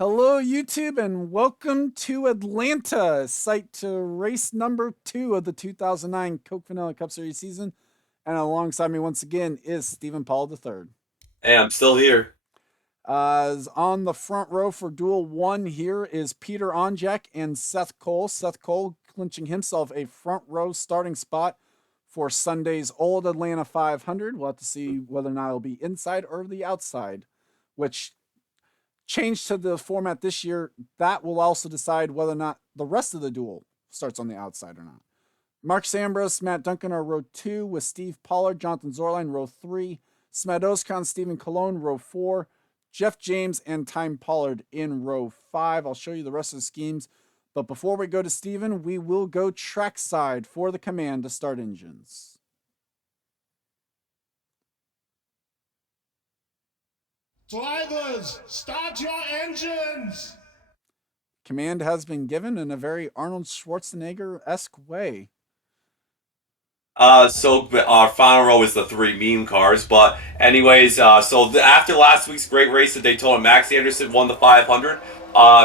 Hello, YouTube, and welcome to Atlanta, site to race number 2 of the 2009 Coke Vanilla Cup Series season. And alongside me once again is Stephen Paul III. Hey, I'm still here. On the front row for Duel 1 here is Peter Onjak and Seth Cole. Seth Cole clinching himself a front row starting spot for Sunday's Old Atlanta 500. We'll have to see whether or not it'll be inside or the outside, which change to the format this year, that will also decide whether or not the rest of the duel starts on the outside or not. Mark Sambros, Matt Duncan are row 2 with Steve Pollard, Jonathan Zorline, row 3, Smed Oskon, Stephen Colon, row 4, Jeff James, and Time Pollard in row 5. I'll show you the rest of the schemes. But before we go to Stephen, we will go trackside for the command to start engines. Drivers, start your engines! Command has been given in a very Arnold Schwarzenegger-esque way. So our final row is the three meme cars. But anyways, after last week's great race at Daytona, Max Anderson won the 500.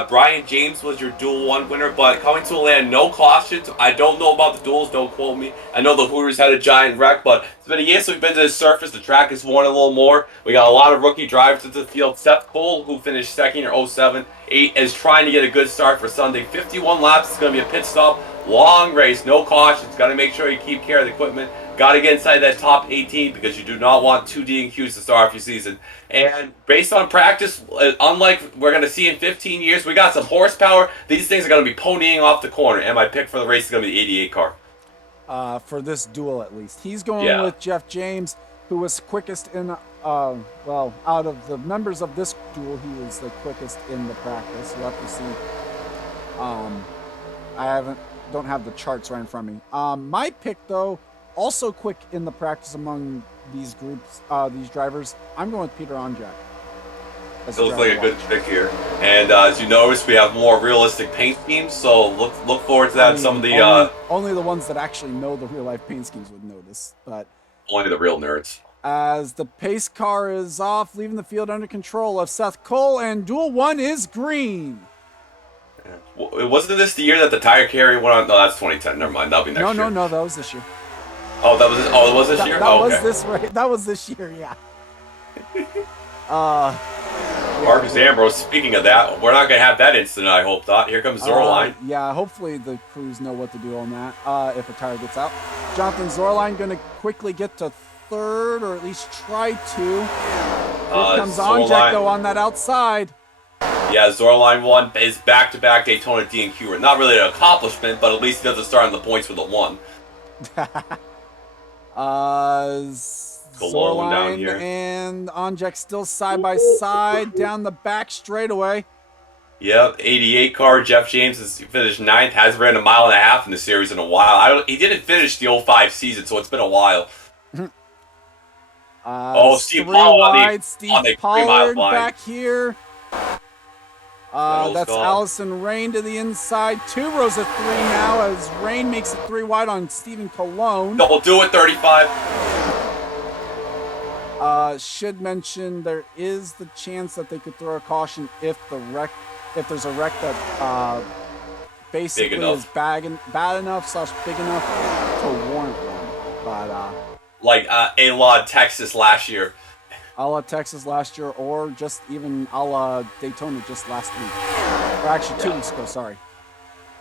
Brian James was your Duel 1 winner, but coming to Atlanta, no cautions. I don't know about the duels, don't quote me. I know the Hooters had a giant wreck, but it's been a year since we've been to the surface. The track has worn a little more. We got a lot of rookie drivers into the field. Seth Cole, who finished second in 07, is trying to get a good start for Sunday. 51 laps, it's going to be a pit stop. Long race, no cautions. Got to make sure you keep care of the equipment. Got to get inside that top 18 because you do not want 2 DNQs to start off your season. And based on practice, unlike we're going to see in 15 years, we got some horsepower. These things are going to be ponying off the corner. And my pick for the race is going to be the 88 car. For this duel, at least. He's going with Jeff James, who was quickest in, out of the members of this duel, he was the quickest in the practice. We'll have to see. Don't have the charts right in front of me. My pick, though, also quick in the practice among these groups, these drivers. I'm going with Peter Onjak. It looks like a good pick here. And as you notice, we have more realistic paint schemes, so look forward to that. Some of the only the ones that actually know the real life paint schemes would notice, but only the real nerds. As the pace car is off, leaving the field under control of Seth Cole, and Duel 1 is green. Wasn't this the year that the tire carrier went on? No, that's 2010. Never mind. That'll be next year. No, that was this year. Oh, that was this. Oh, it was this year. That was this year. Yeah. Marcus Ambrose. Speaking of that, we're not gonna have that incident. I hope not. Here comes Zorline. Yeah, hopefully the crews know what to do on that. If a tire gets out, Jonathan Zorline going to quickly get to third, or at least try to. Here comes Onjak though on that outside. Yeah, Zorline won his back-to-back Daytona DNQ. Not really an accomplishment, but at least he doesn't start on the points with a 1. Zorline and Onjak still side by side down the back straightaway. Yep, 88 car. Jeff James has finished 9th. Hasn't ran a mile and a half in the series in a while. He didn't finish the 05 season, so it's been a while. Steve Pollard on the Pollard back here. That's Allison Rain to the inside. 2 rows of 3 now as Rain makes it 3 wide on Stephen Colon. Double do it, 35. Should mention there is the chance that they could throw a caution if there's a wreck that basically is bad enough / big enough to warrant one. But like a-la Texas last year. A la Texas last year, or just even a la Daytona just last week. Or actually 2 weeks ago, sorry.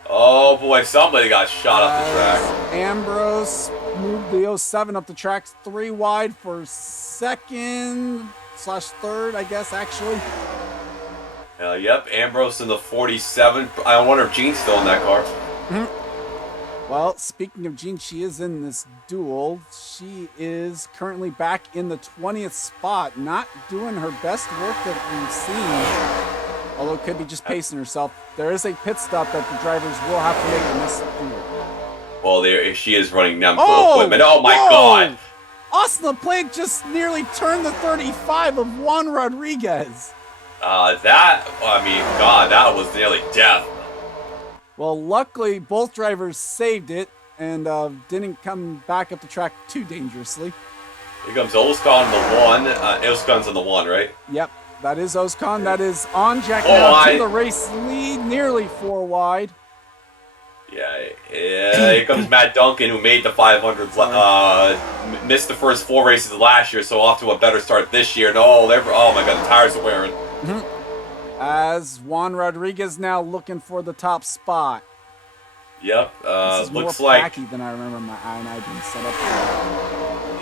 Oh boy, somebody got shot off the track. Ambrose moved the 07 up the track 3 wide for second / third, I guess, actually. Yep, Ambrose in the 47. I wonder if Gene's still in that car. Well, speaking of Jean, she is in this duel. She is currently back in the 20th spot, not doing her best work that we've seen. Although it could be just pacing herself. There is a pit stop that the drivers will have to make in this duel. Well, she is running equipment. Oh my God! Austin LaPlante just nearly turned the 35 of Juan Rodriguez. That was nearly death. Well, luckily, both drivers saved it and didn't come back up the track too dangerously. Here comes Oskon on the 1. Oskon's on the 1, right? Yep. That is Ozkan. That is Onjek Oh, now my. to the race lead, nearly 4 wide. Yeah, here comes Matt Duncan, who made the 500. Missed the first 4 races last year, so off to a better start this year. No, oh my God, the tires are wearing. As Juan Rodriguez now looking for the top spot. Yep, This is looks more like. packy than I remember my I being set up.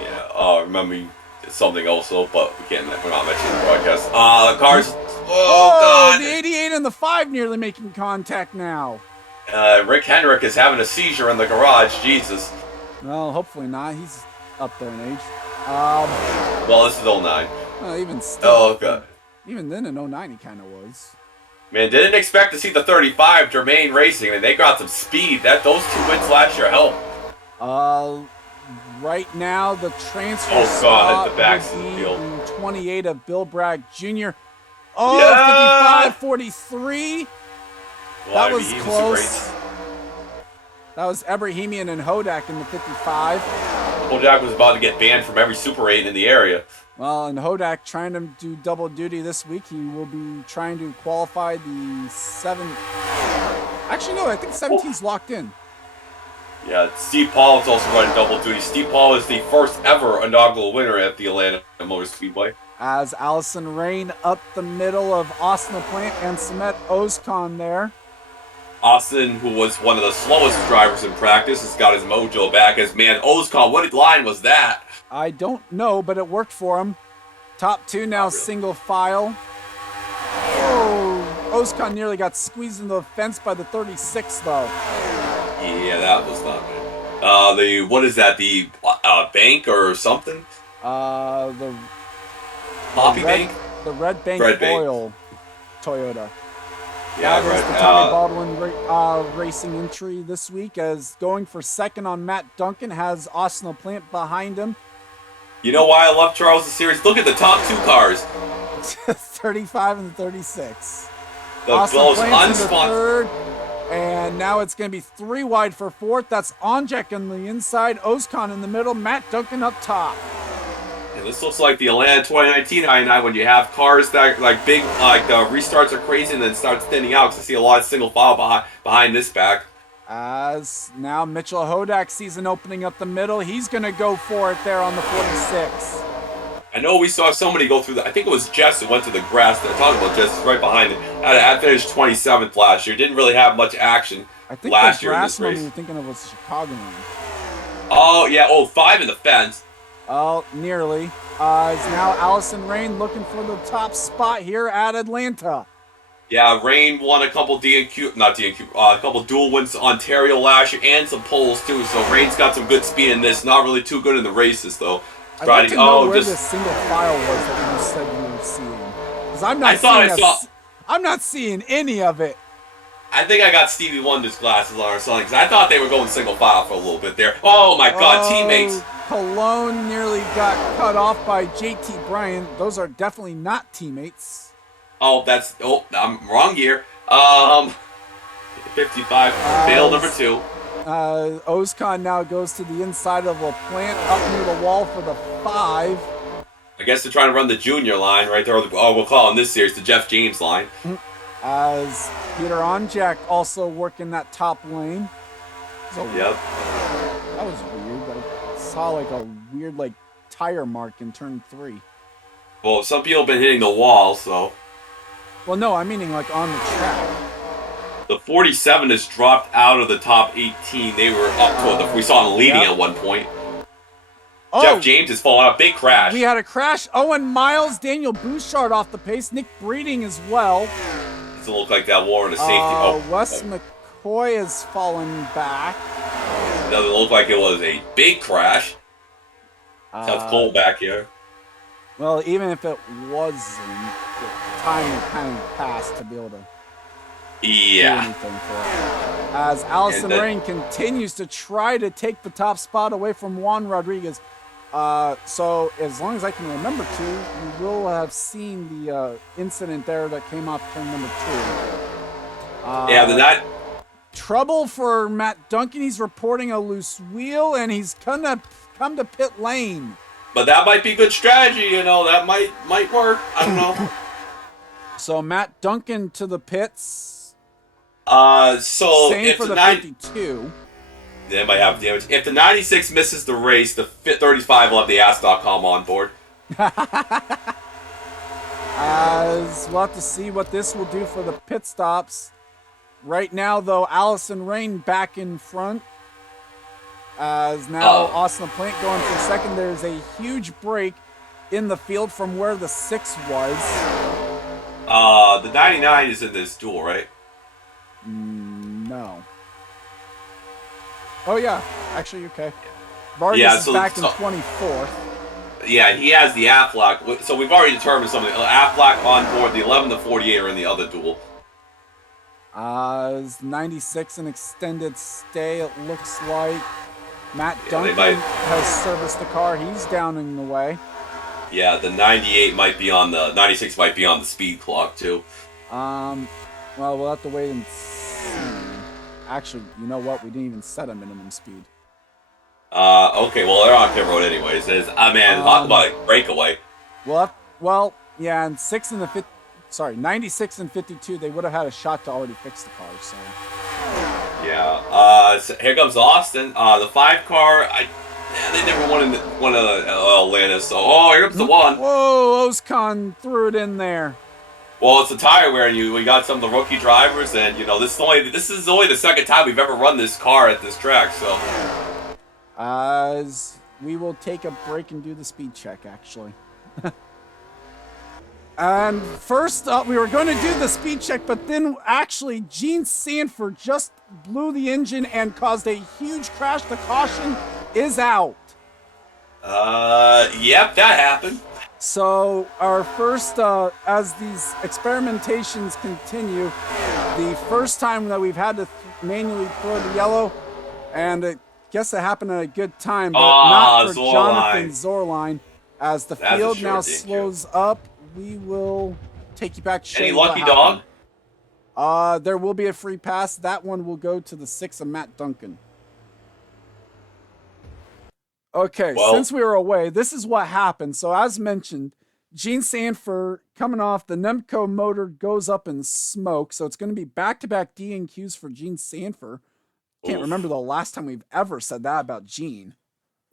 Yeah, I remember something also, but we're not mentioning the broadcast. The cars. Oh God! The 88 and the 5 nearly making contact now. Rick Hendrick is having a seizure in the garage. Jesus. Well, hopefully not. He's up there in age. Well, this is 09. Even still. Oh God. Even then in 09 he kind of was. Man, didn't expect to see the 35 Germain Racing. I mean, they got some speed. Those 2 wins last year helped. Right now the transfer God, spot the back's would of the be field. the 28 of Bill Bragg Jr. Oh, Yeah! 55-43. Well, That was he close. That was Ebrahimian and Hodak in the 55. Hodak was about to get banned from every Super 8 in the area. Well, and Hodak trying to do double duty this week. He will be trying to qualify the 7. Actually, no, I think 17's locked in. Yeah, Steve Paul is also running double duty. Steve Paul is the first ever inaugural winner at the Atlanta Motor Speedway. As Allison Rain up the middle of Austin LaPlante and Samet Ozkan there. Austin, who was one of the slowest drivers in practice, has got his mojo back. As man, Ozkan, what line was that? I don't know, but it worked for him. Top 2 now single file. Oh, Ozkan nearly got squeezed into the fence by the 36 though. Yeah, that was not good. What is that? The bank or something? The Poppy Bank? The Red Bank Red Bank. Oil Toyota. Yeah, that is right. the Tommy Baldwin racing entry this week, as going for second on Matt Duncan has Austin LaPlante behind him. You know why I love Charles' series? Look at the top 2 cars. 35 and 36. The Austin most LaPlante's in the unsponsored. third, and now it's going to be 3 wide for fourth. That's Onjek on the inside, Ozkan in the middle, Matt Duncan up top. And this looks like the Atlanta 2019 I-9 when you have cars that like big, like the restarts are crazy and then starts thinning out. Because I see a lot of single file behind this back. As now Mitchell Hodak sees an opening up the middle. He's going to go for it there on the 46. I know we saw somebody go through I think it was Jess who went to the grass. They're talking about Jess right behind it. I finished 27th last year. Didn't really have much action I think last the year in grass this one race. you're thinking of was the Chicago one. Oh, yeah. Oh, 5 in the fence. Oh, nearly. Is now Allison Rain looking for the top spot here at Atlanta. Yeah, Rain won a couple a couple dual wins to Ontario last year and some poles too. So Rain's got some good speed in this. Not really too good in the races though. I'd like to know where this single file was that you said you were seeing, because I'm not seeing any of it. I think I got Stevie Wonder's glasses on or something because I thought they were going single file for a little bit there. Oh my God, teammates! Cologne nearly got cut off by JT Bryan. Those are definitely not teammates. I'm wrong year. 55, fail number 2. Ozkan now goes to the inside of LaPlante, up near the wall for the 5. I guess they're trying to run the junior line right there. We'll call in this series the Jeff James line. As Peter Onjek also working that top lane. Yep. That was weird. I saw like a weird tire mark in turn 3. Well, some people have been hitting the wall, so. Well, no, I'm meaning on the track. The 47 has dropped out of the top 18. They were up to we saw them leading at one point. Oh, Jeff James has fallen out. Big crash. We had a crash. Owen Miles, Daniel Bouchard off the pace. Nick Breeding as well. Doesn't look like that war in a safety. Wes McCoy has fallen back. Doesn't look like it was a big crash. Sounds cold back here. Well, even if it wasn't, the time kind of passed to be able to do anything for it. As Allison Rain continues to try to take the top spot away from Juan Rodriguez. So as long as I can remember to, you will have seen the incident there that came off turn number 2. Trouble for Matt Duncan. He's reporting a loose wheel, and he's gonna come to pit lane. But that might be good strategy, That might work. I don't know. So Matt Duncan to the pits. So Same if for the 90 52. they might have damage. If the 96 misses the race, the 35 will have the Ask.com on board. As we'll have to see what this will do for the pit stops. Right now, though, Allison Rain back in front. As now Austin LaPlante going for second. There's a huge break in the field from where the 6 was. The 99 is in this duel, right? No. Oh, yeah. Actually, okay. Vargas is back in 24th. Yeah, he has the Aflac. So we've already determined something. Aflac on board. The 11 to 48 are in the other duel. Is 96 an extended stay, it looks like. Matt Duncan has serviced the car. He's down in the way. Yeah, the 98 might be on the 96 might be on the speed clock too. Well, we'll have to wait and see. Actually, you know what? We didn't even set a minimum speed. Okay, well they're on pit road anyways. Talk about breakaway. Well, yeah, and 96 and 52, they would have had a shot to already fix the car. So. Yeah. So here comes Austin. The 5 car. They never won Atlanta. So here comes the 1. Whoa, Oscon threw it in there. Well, it's a tire wear. We got some of the rookie drivers, and this is only the second time we've ever run this car at this track. So. As we will take a break and do the speed check, actually. And first up, we were going to do the speed check, but then actually Gene Sanford just blew the engine and caused a huge crash. The caution is out. Yep, that happened. So our first, as these experimentations continue, the first time that we've had to manually throw the yellow, and I guess it happened at a good time, but not for Jonathan Zorline. As the field now slows up, we will take you back to show you what happened. Any lucky dog? There will be a free pass. That one will go to the 6 of Matt Duncan. Okay, since we were away, this is what happened. So as mentioned, Gene Sanford coming off, the Nemco motor goes up in smoke. So it's going to be back-to-back DNQs for Gene Sanford. Can't remember the last time we've ever said that about Gene.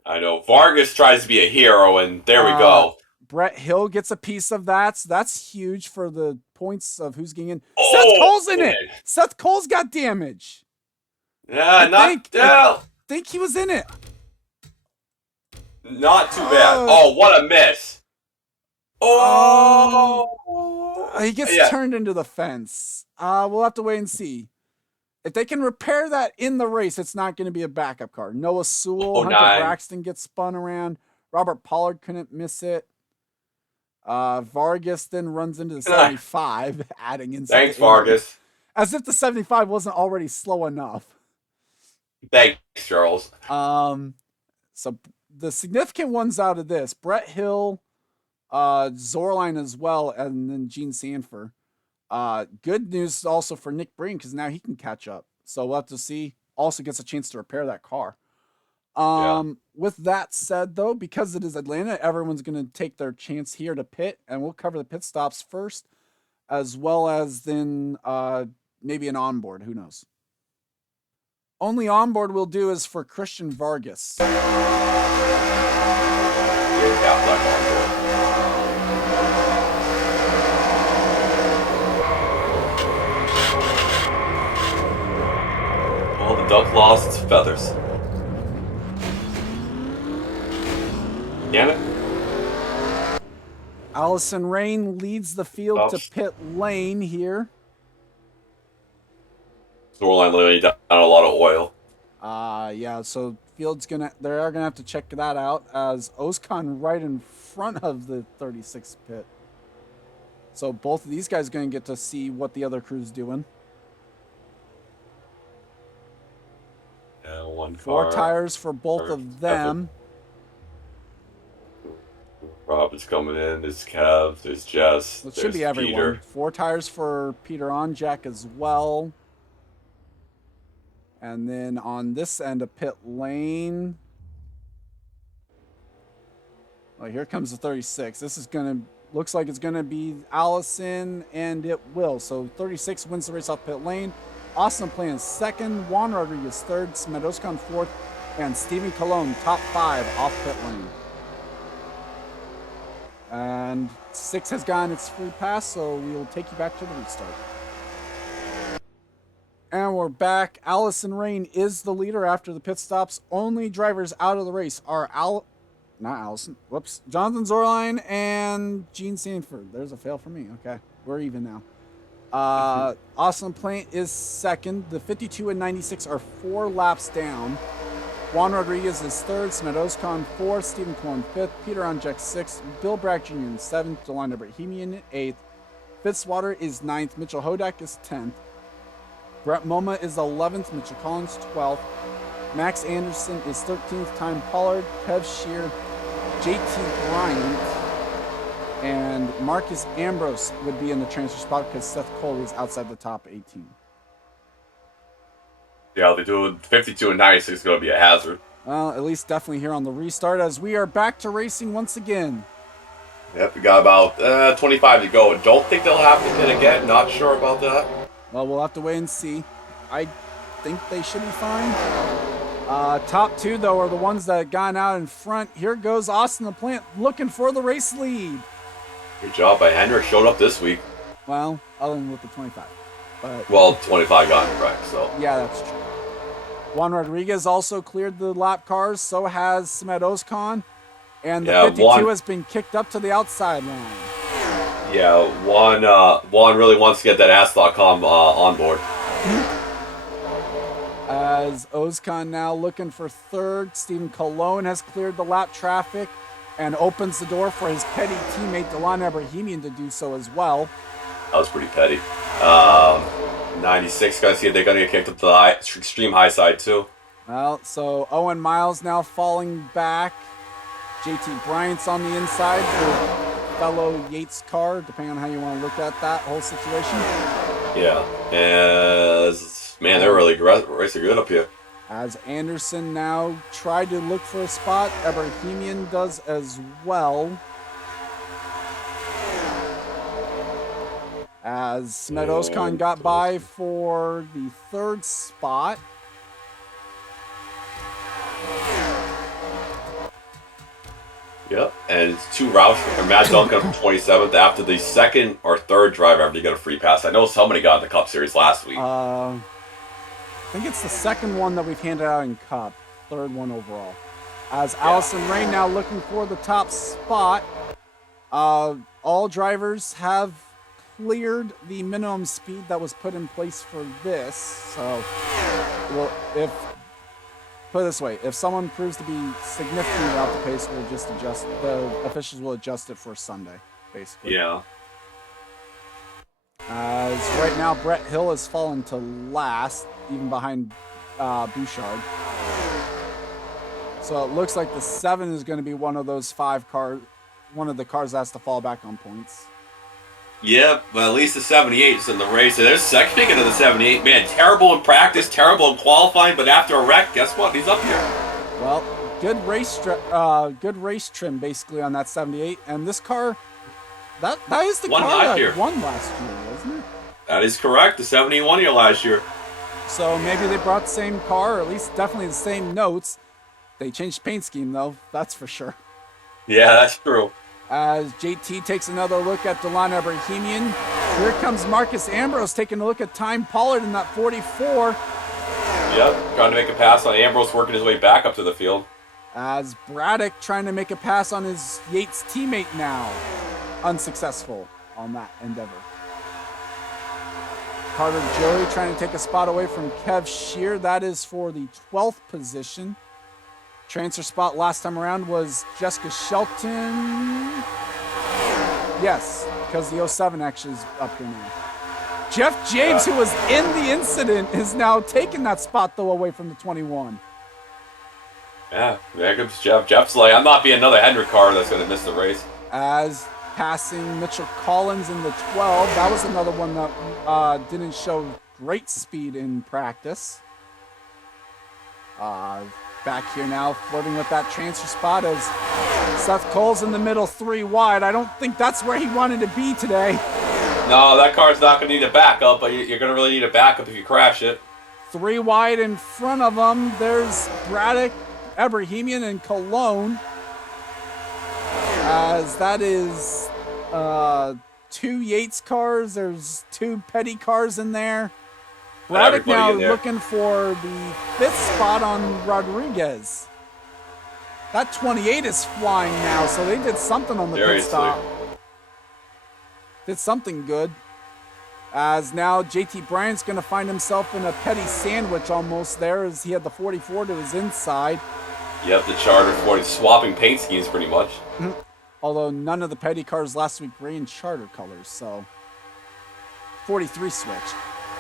I know. Vargas tries to be a hero, and there we go. Brett Hill gets a piece of that. So that's huge for the points of who's getting in. Seth Cole's in it. Seth Cole's got damage. Yeah, I think he was in it. Not too bad. Oh, what a miss. He gets turned into the fence. We'll have to wait and see. If they can repair that in the race, it's not going to be a backup car. Noah Sewell, Hunter Braxton gets spun around. Robert Pollard couldn't miss it. Vargas then runs into the 75, adding in. Thanks, Vargas. As if the 75 wasn't already slow enough. Thanks, Charles. So the significant ones out of this, Brett Hill, Zorline as well, and then Gene Sanford. Good news also for Nick Breen, because now he can catch up. So we'll have to see. Also gets a chance to repair that car. With that said, though, because it is Atlanta, everyone's going to take their chance here to pit, and we'll cover the pit stops first, as well as then maybe an onboard. Who knows? Only onboard we'll do is for Christian Vargas. Well, the duck lost its feathers. Damn it. Allison Rain leads the field to pit lane here. Zorline literally down a lot of oil. Yeah, so field's they are gonna have to check that out, as Oscon right in front of the 36 pit. So both of these guys are gonna get to see what the other crew's doing. Yeah, one car. 4 tires for both of them. Rob is coming in. There's Kev. There's Jess. It should be everyone. Peter. 4 tires for Peter Onjak as well. And then on this end of pit lane. Well, here comes the 36. This is going to Looks like it's going to be Allison, and it will. So 36 wins the race off pit lane. Austin playing second, Juan Rodriguez third, Smedoskan fourth, and Steven Colon top 5 off pit lane. And 6 has gotten its free pass, so we'll take you back to the restart. And we're back. Allison Rain is the leader after the pit stops. Only drivers out of the race are Jonathan Zorline and Gene Sanford. There's a fail for me. Okay, we're even now. Austin Plant is second. The 52 and 96 are 4 laps down. Juan Rodriguez is third. Smedoskan fourth. Stephen Korn fifth. Peter Onjek sixth. Bill Bragg Jr. in seventh. Delano Brahimian eighth. Fitzwater is ninth. Mitchell Hodak is 10th. Brett Moma is 11th. Mitchell Collins 12th. Max Anderson is 13th. Time Pollard, Kev Shear, JT Bryant, and Marcus Ambrose would be in the transfer spot because Seth Cole is outside the top 18. Yeah, they do 52 and 96 is going to be a hazard. Well, at least definitely here on the restart as we are back to racing once again. Yep, we got about 25 to go. Don't think they'll have to hit again. Not sure about that. Well, we'll have to wait and see. I think they should be fine. Top 2, though, are the ones that got out in front. Here goes Austin the Plant looking for the race lead. Good job by Hendrick. Showed up this week. Well, other than with the 25. But, well, 25 got it right, so. Yeah, that's true. Juan Rodriguez also cleared the lap cars. So has Smedoskan. And the 52 has been kicked up to the outside line. Yeah, Juan really wants to get that Ask.com on board. As Ozkan now looking for third. Stephen Colon has cleared the lap traffic and opens the door for his petty teammate Delon Abrahamian to do so as well. That was pretty petty. 96, gonna see if they're gonna get kicked up to the extreme high side too. Well, so Owen Miles now falling back. JT Bryant's on the inside for fellow Yates car, depending on how you want to look at that whole situation. Yeah, and man, they're really racing good up here. As Anderson now tried to look for a spot, Abrahamian does as well. As Smedoskan got by for the third spot. Yep, and it's 2 Roush and Matt Duncan from 27th after the second or third driver after you got a free pass. I know somebody got in the Cup Series last week. I think it's the second one that we've handed out in Cup. Third one overall. As Allison Rain now looking for the top spot. All drivers have cleared the minimum speed that was put in place for this. So, well, put it this way, if someone proves to be significantly out the pace, we'll just adjust, the officials will adjust it for Sunday, basically. Yeah. As right now, Brett Hill has fallen to last, even behind Bouchard. So it looks like the 7 is going to be one of those 5 cars, one of the cars that has to fall back on points. Yep, but at least the 78 is in the race. And there's second picking of the 78. Man, terrible in practice, terrible in qualifying, but after a wreck, guess what? He's up here. Well, good race trim basically on that 78. And this car, that is the car that won last year, isn't it? That is correct. The 71 year last year. So maybe they brought the same car, or at least definitely the same notes. They changed paint scheme though, that's for sure. Yeah, that's true. As JT takes another look at Delon Abrahamian. Here comes Marcus Ambrose taking a look at Time Pollard in that 44. Yep, trying to make a pass on Ambrose, working his way back up to the field. As Braddock trying to make a pass on his Yates teammate now. Unsuccessful on that endeavor. Carter Joey trying to take a spot away from Kev Shear. That is for the 12th position. Transfer spot last time around was Jessica Shelton. Yes, because the 07 actually is up here now. Jeff James, who was in the incident, is now taking that spot, though, away from the 21. Yeah, there comes Jeff. Jeff's like, I'm not being another Hendrick car that's going to miss the race. As passing Mitchell Collins in the 12. That was another one that didn't show great speed in practice. back here now, flirting with that transfer spot as Seth Cole's in the middle, 3 wide. I don't think that's where he wanted to be today. No, that car's not going to need a backup, but you're going to really need a backup if you crash it. 3 wide in front of him. There's Braddock, Ebrahimian, and Cologne. As that is 2 Yates cars. There's 2 Petty cars in there. Braddock now looking for the 5th spot on Rodriguez. That 28 is flying now, so they did something on the pit stop. Did something good. As now JT Bryant's going to find himself in a Petty sandwich almost there as he had the 44 to his inside. Yep, the Charter 40 swapping paint schemes pretty much. Although none of the Petty cars last week ran Charter colors, so 43 switch.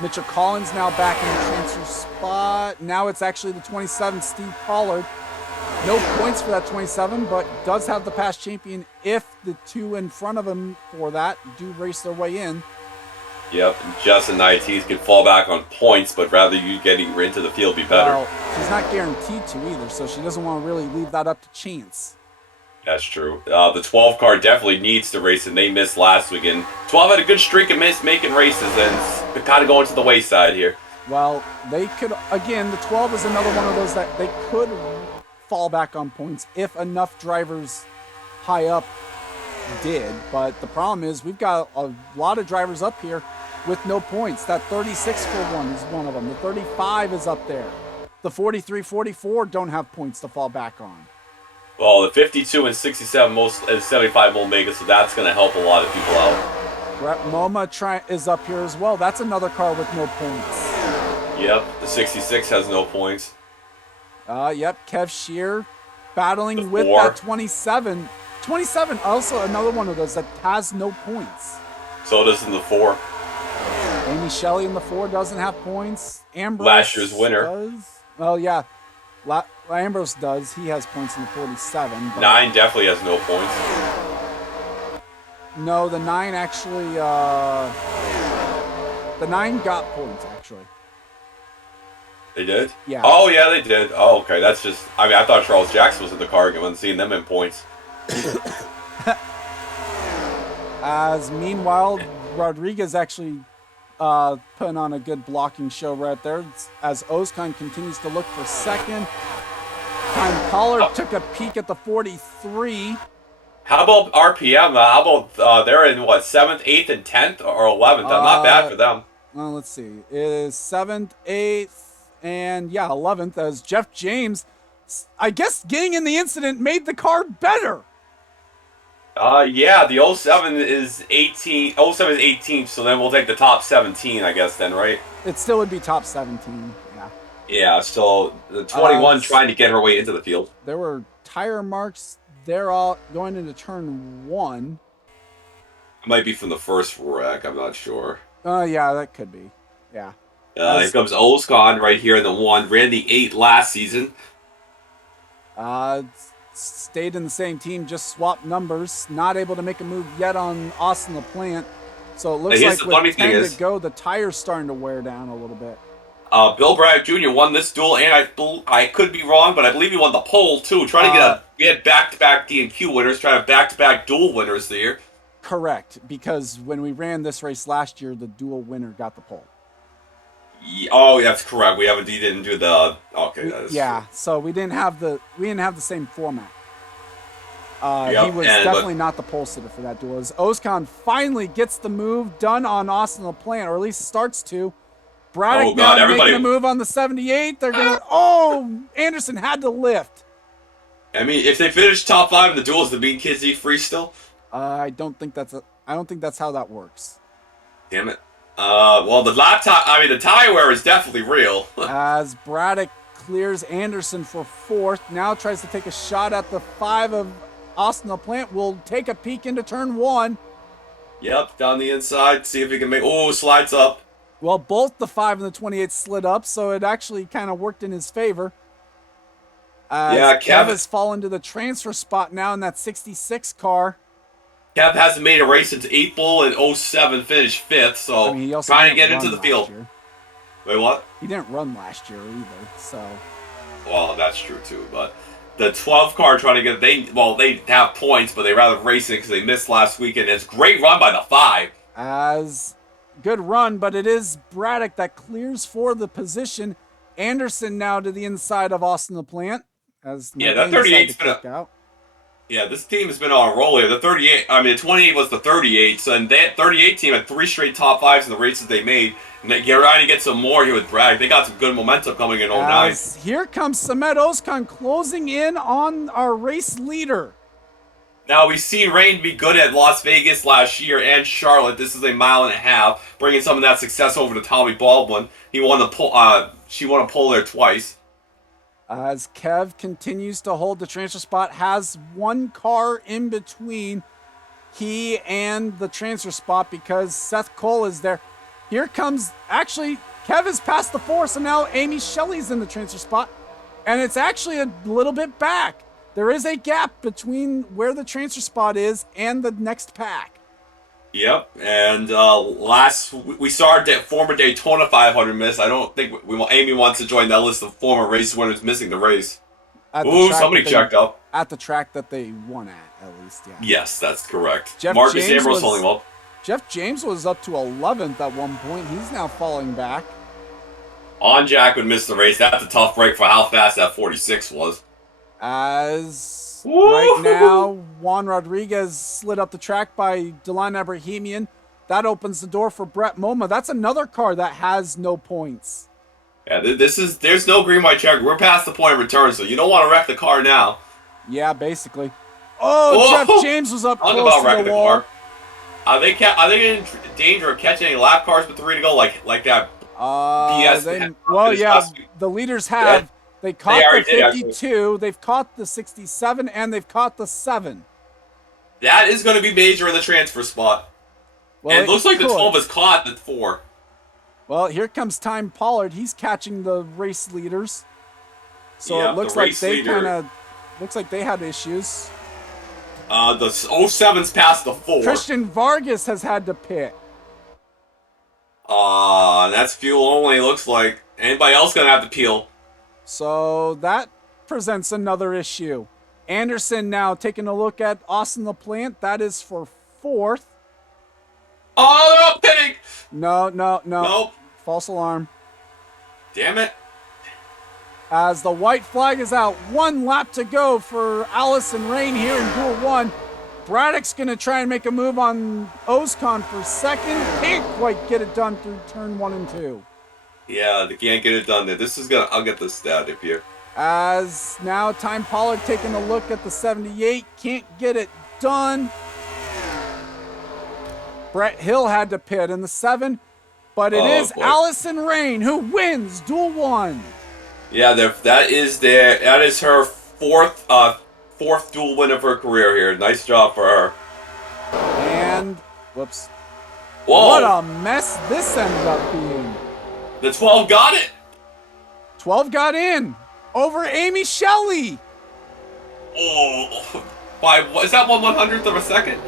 Mitchell Collins now back in the transfer spot. Now it's actually the 27, Steve Pollard. No points for that 27, but does have the past champion if the 2 in front of him for that do race their way in. Yep, Justin ITs can fall back on points, but rather you getting into the field be better. Well, she's not guaranteed to either, so she doesn't want to really leave that up to chance. That's true. The 12 car definitely needs to race, and they missed last week. And 12 had a good streak of making races, and it's kind of going to the wayside here. Well, they could, again, the 12 is another one of those that they could fall back on points if enough drivers high up did. But the problem is we've got a lot of drivers up here with no points. That 36 for one is one of them. The 35 is up there. The 43, 44 don't have points to fall back on. Well, the 52 and 67 and 75 will make it, so that's going to help a lot of people out. Brett MoMA is up here as well. That's another car with no points. Yep, the 66 has no points. Yep, Kev Shear battling with that 27. 27, also another one of those that has no points. So does in the 4. Amy Shelley in the 4 doesn't have points. Ambrose last year's winner does. Well, yeah. Ambrose does. He has points in the 47. 9 definitely has no points. No, the 9 actually... the 9 got points, actually. They did? Yeah. Oh, yeah, they did. Oh, okay. That's just... I mean, I thought Charles Jackson was in the car again when seeing them in points. As meanwhile, Rodriguez actually putting on a good blocking show right there as Ozkan continues to look for second. Time Pollard took a peek at the 43. How about RPM? How about they're in, what, 7th, 8th, and 10th? Or 11th? Not bad for them. Well, let's see. It is 7th, 8th, and, yeah, 11th as Jeff James, I guess getting in the incident made the car better. Yeah, the 07 is 18. 07 is 18th, so then we'll take the top 17, I guess, then, right? It still would be top 17, yeah. Yeah, so the 21 trying to get her way into the field. There were tire marks. They're all going into turn 1. It might be from the first wreck, I'm not sure. Yeah, that could be. Yeah. Here comes Ozkan right here in the 1. Ran the 8 last season. Stayed in the same team, just swapped numbers. Not able to make a move yet on Austin LaPlante. So it looks like with 10 to go, the tire's starting to wear down a little bit. Bill Bragg Jr. won this duel, and I could be wrong, but I believe he won the pole too. Trying to get we had back-to-back DNQ winners, trying to have back-to-back duel winners there. Correct, because when we ran this race last year, the dual winner got the pole. Oh, that's correct. We didn't do the yeah. So we didn't have the same format. Yep, he was definitely not the pole sitter for that duel. As Ozkan finally gets the move done on Austin LaPlante, or at least starts to. Braddock now making a move on the 78. They're gonna. Anderson had to lift. I mean, if they finish top 5 in the duels, the mean kids eat free still. I don't think that's how that works. Damn it. Well, the tire wear is definitely real. As Braddock clears Anderson for 4th, now tries to take a shot at the 5 of Austin LaPlante. Will take a peek into turn 1. Yep, down the inside, see if he can make. Oh, slides up. Well, both the 5 and the 28 slid up, so it actually kind of worked in his favor. Kev has fallen to the transfer spot now in that 66 car. Kev hasn't made a race since April and 07, finished 5th, so he also trying to get into the field. Year. Wait, what? He didn't run last year either, so. Well, that's true too. But the 12 car trying to get they have points, but they rather race it because they missed last weekend. It's a great run by the 5. As good run, but it is Braddock that clears for the position. Anderson now to the inside of Austin LaPlante as Yeah, that Amy decided 38's to been kick out. Yeah, this team has been on a roll here. The 38, I mean, the 28 was the 38, so and that 38 team had 3 straight top 5s in the races they made. And they get ready to get some more here with Bragg. They got some good momentum coming in 09. As here comes Samet Ozkan closing in on our race leader. Now, we've seen Rain be good at Las Vegas last year and Charlotte. This is a mile and a half, bringing some of that success over to Tommy Baldwin. She won a pole there twice. As Kev continues to hold the transfer spot, has one car in between he and the transfer spot because Seth Cole is there. Here comes, actually, Kev is past the 4, so now Amy Shelley's in the transfer spot. And it's actually a little bit back. There is a gap between where the transfer spot is and the next pack. Yep, and we saw our former Daytona 500 miss. I don't think Amy wants to join that list of former race winners missing the race. Ooh, somebody checked up. At the track that they won at least, yeah. Yes, that's correct. Jeff Marcus James Ambrose holding well. Jeff James was up to 11th at one point. He's now falling back. On Jack would miss the race. That's a tough break for how fast that 46 was. As right now, Juan Rodriguez slid up the track by Delan Abrahamian. That opens the door for Brett Moma. That's another car that has no points. Yeah, there's no green white checker. We're past the point of return, so you don't want to wreck the car now. Yeah, basically. Oh, Jeff James was up Talk close about to wrecking the the wall. car. Are they in danger of catching any lap cars with 3 to go like that? BS. The leaders have. They caught the 52, they've caught the 67, and they've caught the 7. That is going to be major in the transfer spot. Well, and it looks like the 12 is caught the 4. Well, here comes Time Pollard. He's catching the race leaders. So it looks like they had issues. The 07's past the 4. Christian Vargas has had to pit. That's fuel only, looks like. Anybody else going to have to peel? So that presents another issue. Anderson now taking a look at Austin LaPlante. That is for 4th. Oh, they're all pitting! No. Nope. False alarm. Damn it. As the white flag is out, 1 lap to go for Allison Rain here in Duel 1. Braddock's going to try and make a move on Ozkan for 2nd. Can't quite get it done through turn 1 and 2. Yeah, they can't get it done there. I'll get this stat up here. As now Time Pollard taking a look at the 78. Can't get it done. Brett Hill had to pit in the 7. But it is boy. Allison Rain who wins Duel 1. Yeah, that is her 4th dual win of her career here. Nice job for her. And, whoops. Whoa. What a mess this ended up being. The 12 got it. 12 got in over Amy Shelley. Oh, is that 1/100th of a second?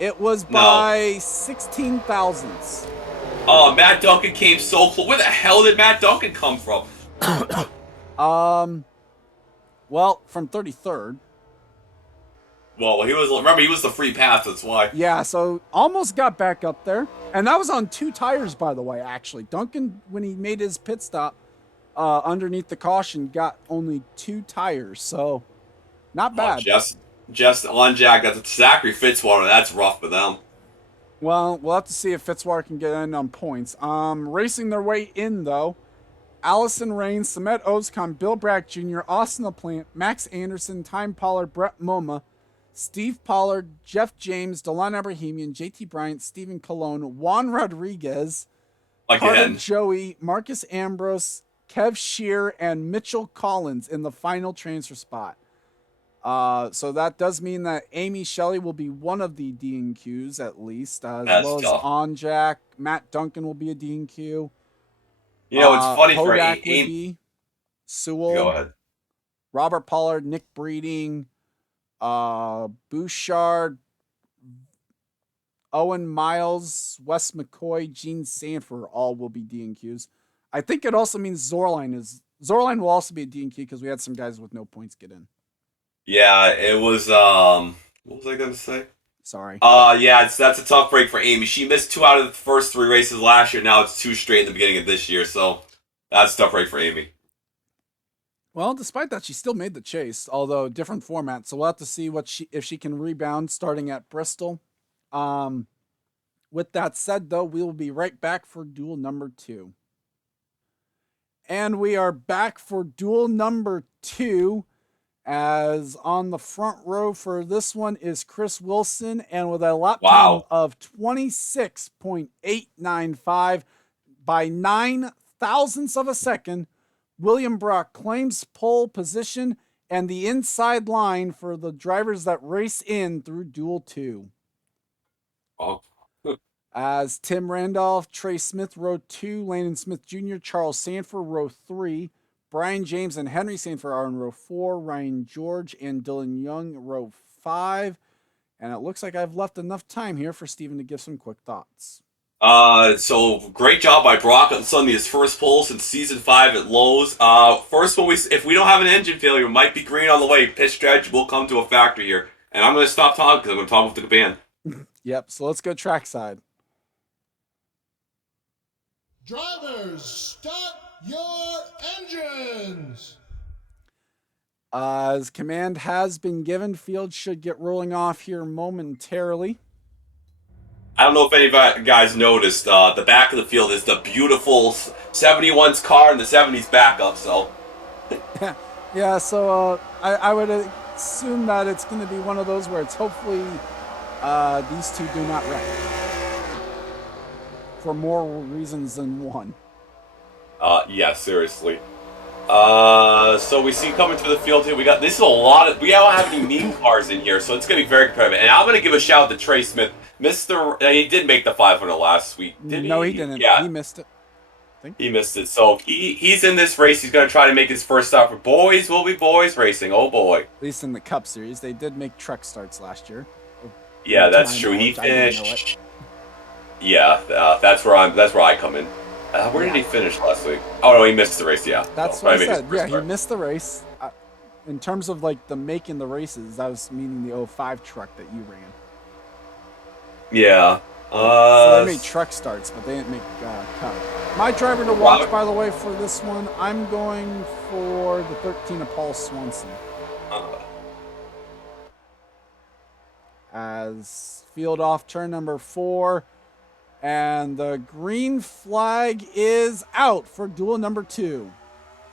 It was by 16 thousandths. Oh, Matt Duncan came so close. Where the hell did Matt Duncan come from? Well, from 33rd. Well, he was the free pass, that's why. Yeah, so almost got back up there. And that was on 2 tires, by the way, actually. Duncan, when he made his pit stop underneath the caution, got only 2 tires, so not bad. Just on Jack, that's Zachary Fitzwater. That's rough for them. Well, we'll have to see if Fitzwater can get in on points. Racing their way in, though, Allison Rain, Samet Ozkan, Bill Brack Jr., Austin LaPlante, Max Anderson, Time Pollard, Brett Moma, Steve Pollard, Jeff James, Delan Abrahamian, JT Bryant, Stephen Colon, Juan Rodriguez, Carter Joey, Marcus Ambrose, Kev Shear, and Mitchell Collins in the final transfer spot. So that does mean that Amy Shelley will be one of the DNQs at least, as well as Onjack. Matt Duncan will be a DNQ. You know, it's funny for Hodak would be. Sewell. Go ahead. Robert Pollard, Nick Breeding, Bouchard, Owen Miles, Wes McCoy, Gene Sanford, all will be DNQs. I think it also means Zorline will also be a DNQ because we had some guys with no points get in. Yeah, it was. What was I gonna say? Sorry. Yeah, that's a tough break for Amy. She missed 2 out of the first 3 races last year. Now it's 2 straight in the beginning of this year. So that's a tough break for Amy. Well, despite that, she still made the chase, although different format. So we'll have to see if she can rebound starting at Bristol. With that said, though, we will be right back for duel number 2. And we are back for duel number 2, as on the front row for this one is Chris Wilson, and with a lap time of 26.895 by 9 thousandths of a second, William Brock claims pole position and the inside line for the drivers that race in through duel 2. Oh. As Tim Randolph, Trey Smith, row 2, Landon Smith Jr., Charles Sanford, row 3, Brian James and Henry Sanford are in row 4, Ryan George and Dylan Young, row 5. And it looks like I've left enough time here for Steven to give some quick thoughts. So great job by Brock on Sunday, his first pole since season 5 at Lowe's. First one, if we don't have an engine failure, it might be green on the way. Pitch strategy will come to a factor here. And I'm going to stop talking because I'm going to talk with the band. Yep, so let's go trackside. Drivers, start your engines! As command has been given, field should get rolling off here momentarily. I don't know if any of you guys noticed, the back of the field is the beautiful 71's car and the 70's backup, so. Yeah, so I would assume that it's going to be one of those where it's hopefully these two do not wreck. For more reasons than one. Yeah, seriously. So we see coming through the field here, we don't have any mean cars in here, so it's going to be very competitive. And I'm going to give a shout out to Trey Smith. He did make the 500 last week, didn't he? No, he didn't. Yeah. He missed it. He missed it. So he's in this race. He's going to try to make his first stop for Boys Will Be Boys Racing. Oh, boy. At least in the Cup Series. They did make truck starts last year. Yeah, that's true. He finished... Yeah, that's where I come in. Where did he finish last week? Oh no, he missed the race. Yeah, that's what I said. Yeah, he missed the race. In terms of like the making the races, that was meaning the 05 truck that you ran. Yeah. So they made truck starts, but they didn't make Cup. My driver to watch, by the way, for this one, I'm going for the 13 of Paul Swanson. As field off turn number 4. And the green flag is out for duel number 2.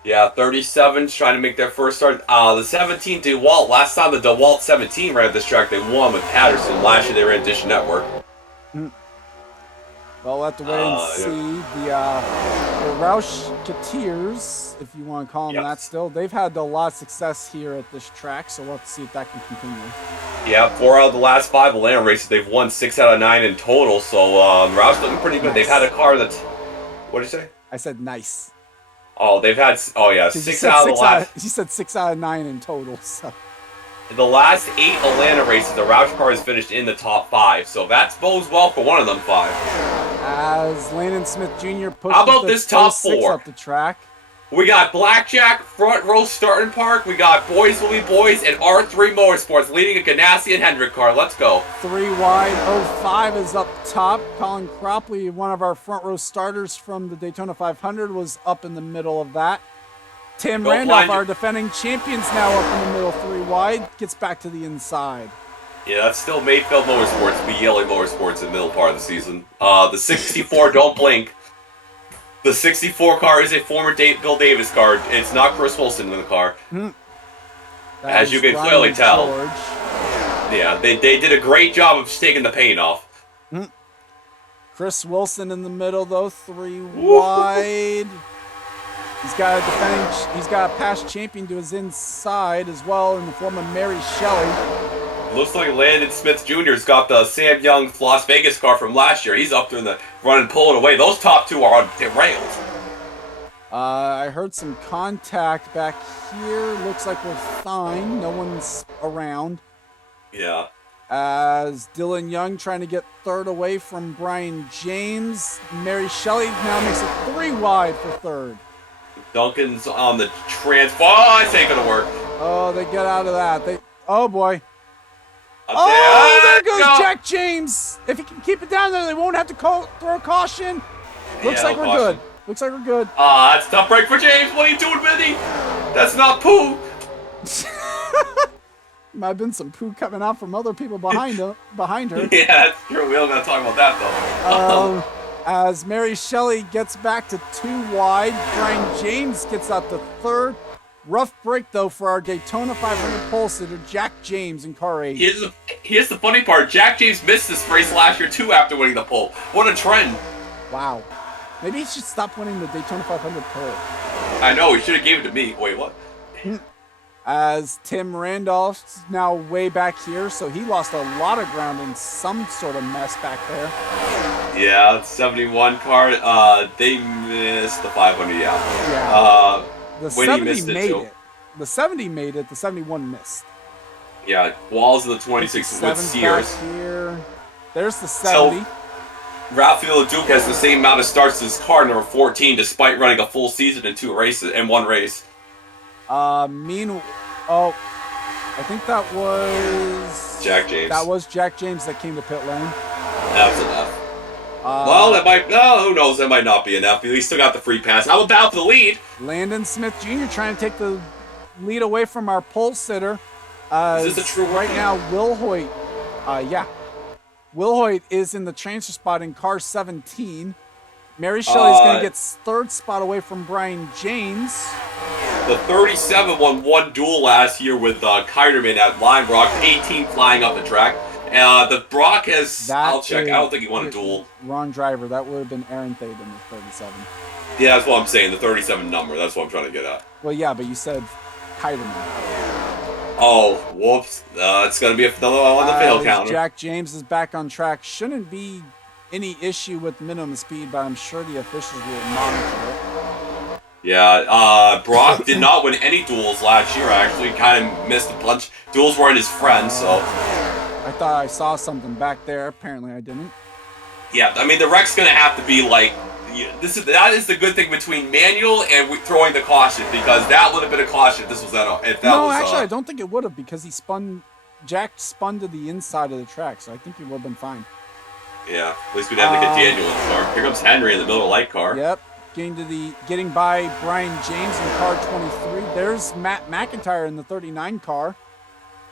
Yeah, 37's trying to make their first start. The 17 DeWalt. Last time the DeWalt 17 ran at this track, they won with Patterson. Last year they ran Dish Network. Well, we'll have to wait and see. The Roush Kateers, if you want to call them that still, they've had a lot of success here at this track, so we'll have to see if that can continue. Yeah, 4 out of the last 5 Atlanta races, they've won 6 out of 9 in total, so Roush looking pretty good. Nice. They've had a car that's... What did you say? I said nice. Oh, they've had... Oh, yeah, 6 out of the last... You said 6 out of 9 in total, so... In the last 8 Atlanta races, the Roush car has finished in the top 5, so that bodes well for one of them 5. As Landon Smith Jr. pushes How about this top 4 up the track? We got Blackjack, front row starting park. We got Boys Will Be Boys and R3 Motorsports leading a Ganassi and Hendrick car. Let's go. 3 wide. 05 is up top. Colin Cropley, one of our front row starters from the Daytona 500, was up in the middle of that. Tim Randolph, our defending champions, now up in the middle, 3 wide. Gets back to the inside. Yeah, that's still Mayfield Motorsports, BLA Motorsports in the middle part of the season. The 64, don't blink. The 64 car is a former Bill Davis car. It's not Chris Wilson in the car. As you can clearly tell. Yeah, they did a great job of taking the paint off. Chris Wilson in the middle, though, 3 wide. He's got a past champion to his inside as well in the form of Mary Shelley. Looks like Landon Smith Jr.'s got the Sam Young Las Vegas car from last year. He's up there in the run and pulling away. Those top 2 are on derailed. I heard some contact back here. Looks like we're fine. No one's around. Yeah. As Dylan Young trying to get 3rd away from Brian James. Mary Shelley now makes it 3 3 wide for third. Duncan's on the transfer. Oh, it's ain't gonna work. Oh, they get out of that. Oh boy. Up Oh, there goes go. Jack James. If he can keep it down there, they won't have to throw a caution. Looks like we're good. Looks like we're good. That's a tough break for James. What are you doing, Minnie? That's not poo. Might have been some poo coming out from other people behind her. Yeah, that's true. We don't gotta talk about that though. As Mary Shelley gets back to 2 wide, Brian James gets out to third. Rough break though for our Daytona 500 pole sitter, Jack James in car 8. Here's the funny part. Jack James missed this race last year too after winning the pole. What a trend. Wow. Maybe he should stop winning the Daytona 500 pole. I know, he should have gave it to me. Wait, what? As Tim Randolph's now way back here, so he lost a lot of ground in some sort of mess back there. Yeah, 71 car. They missed the 500. Yeah. The Winnie 70 missed it made too. it. The 70 made it. The 71 missed. Yeah, Walls of the 26 with Sears. Back here. There's the 70. So, Rafael Duke has the same amount of starts as his car, number 14, despite running a full season in 2 races and 1 race. Oh, I think that was Jack James. That was Jack James that came to pit lane. That's enough. Well, that might. Oh, who knows? That might not be enough. He still got the free pass. How about the lead? Landon Smith Jr. trying to take the lead away from our pole sitter. Is this a true right now? Will Hoyt. Yeah. Will Hoyt is in the transfer spot in car 17. Mary Shelley's going to get third spot away from Brian James. The 37 won 1 duel last year with Kiderman at Line Brock, 18 flying up the track. The Brock has, I'll check, I don't think he won a duel. Wrong driver, that would have been Aaron Thaden, the 37. Yeah, that's what I'm saying, the 37 number, that's what I'm trying to get at. Well, yeah, but you said Kiderman. Oh, whoops. It's going to be another one on the fail counter. Jack James is back on track. Shouldn't be any issue with minimum speed, but I'm sure the officials will monitor it. Yeah, Brock did not win any duels last year, actually. Kind of missed a bunch. Duels weren't his friend, so... I thought I saw something back there. Apparently I didn't. Yeah, I mean, the wreck's going to have to be like... That is the good thing between manual and throwing the caution, because that would have been a caution if this was actually, I don't think it would have, because Jack spun to the inside of the track, so I think he would have been fine. Yeah, at least we'd have to get Daniel in the car. Here comes Henry in the middle of the light car. Yep. Getting by Brian James in car 23. There's Matt McIntyre in the 39 car.